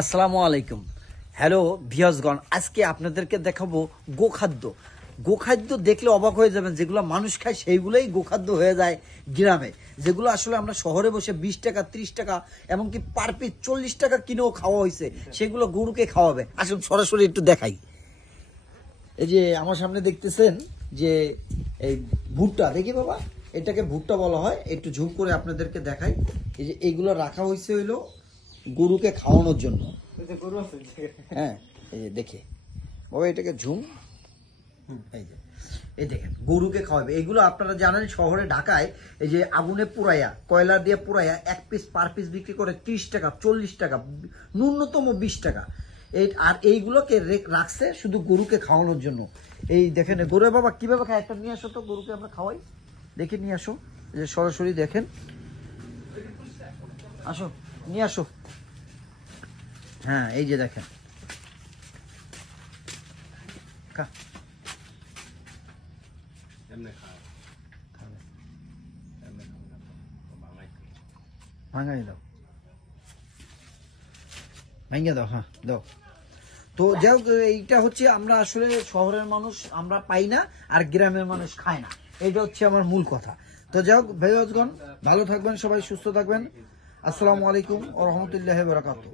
আসসালামু আলাইকুম। হ্যালো ভিউয়ার্সগণ, আজকে আপনাদেরকে দেখাবো গোখাদ্য। গোখাদ্য দেখলে অবাক হয়ে যাবেন, যেগুলো মানুষ খায় সেইগুলোই গোখাদ্য হয়ে যায় গ্রামে। যেগুলো আসলে আমরা শহরে বসে 20 টাকা 30 টাকা এমনকি পার পিস 40 টাকা কিনেও খাওয়া হয়েছে, সেগুলো গরুকে খাওয়াবে। আসলে সরাসরি একটু দেখাই। এই যে আমার সামনে দেখতেছেন যে এই ভুট্টা, দেখি বাবা, এটাকে ভুট্টা বলা হয়। একটু ঝুম করে আপনাদেরকে দেখাই। এই যে এইগুলো রাখা হয়েছে হইলো গরুকে খাওয়ানোর জন্য। হ্যাঁ, এই যে দেখে বাবা, এটাকে ঝুম, এই যে এই দেখেন গরুকে খাওয়াবে। এগুলো আপনারা জানেন শহরে ঢাকায় এই যে আগুনে পুরাইয়া, কয়লা দিয়ে পুরাইয়া এক পিস পার পিস বিক্রি করে 30 টাকা 40 টাকা, ন্যূনতম 20 টাকা। এই আর এইগুলোকে রাখছে শুধু গরুকে খাওয়ানোর জন্য। এই দেখেন গরু বাবা কিভাবে খায়, একটা নিয়ে আসো তো, গরুকে আমরা খাওয়াই, দেখে নিয়ে আসো। এই যে সরাসরি দেখেন, আসো নিয়ে আসো। হ্যাঁ, এই যে দেখেন, ভাঙাই দাও, ভাঙিয়ে দাও, হ্যাঁ দাও। তো যাই হোক, এইটা হচ্ছে আমরা আসলে শহরের মানুষ আমরা পাই না, আর গ্রামের মানুষ খায় না, এটা হচ্ছে আমার মূল কথা। তো যাই হোক ভাইগণ, ভালো থাকবেন সবাই, সুস্থ থাকবেন। আসসালামু আলাইকুম ওয়া রাহমাতুল্লাহি ওয়া বারাকাতুহু।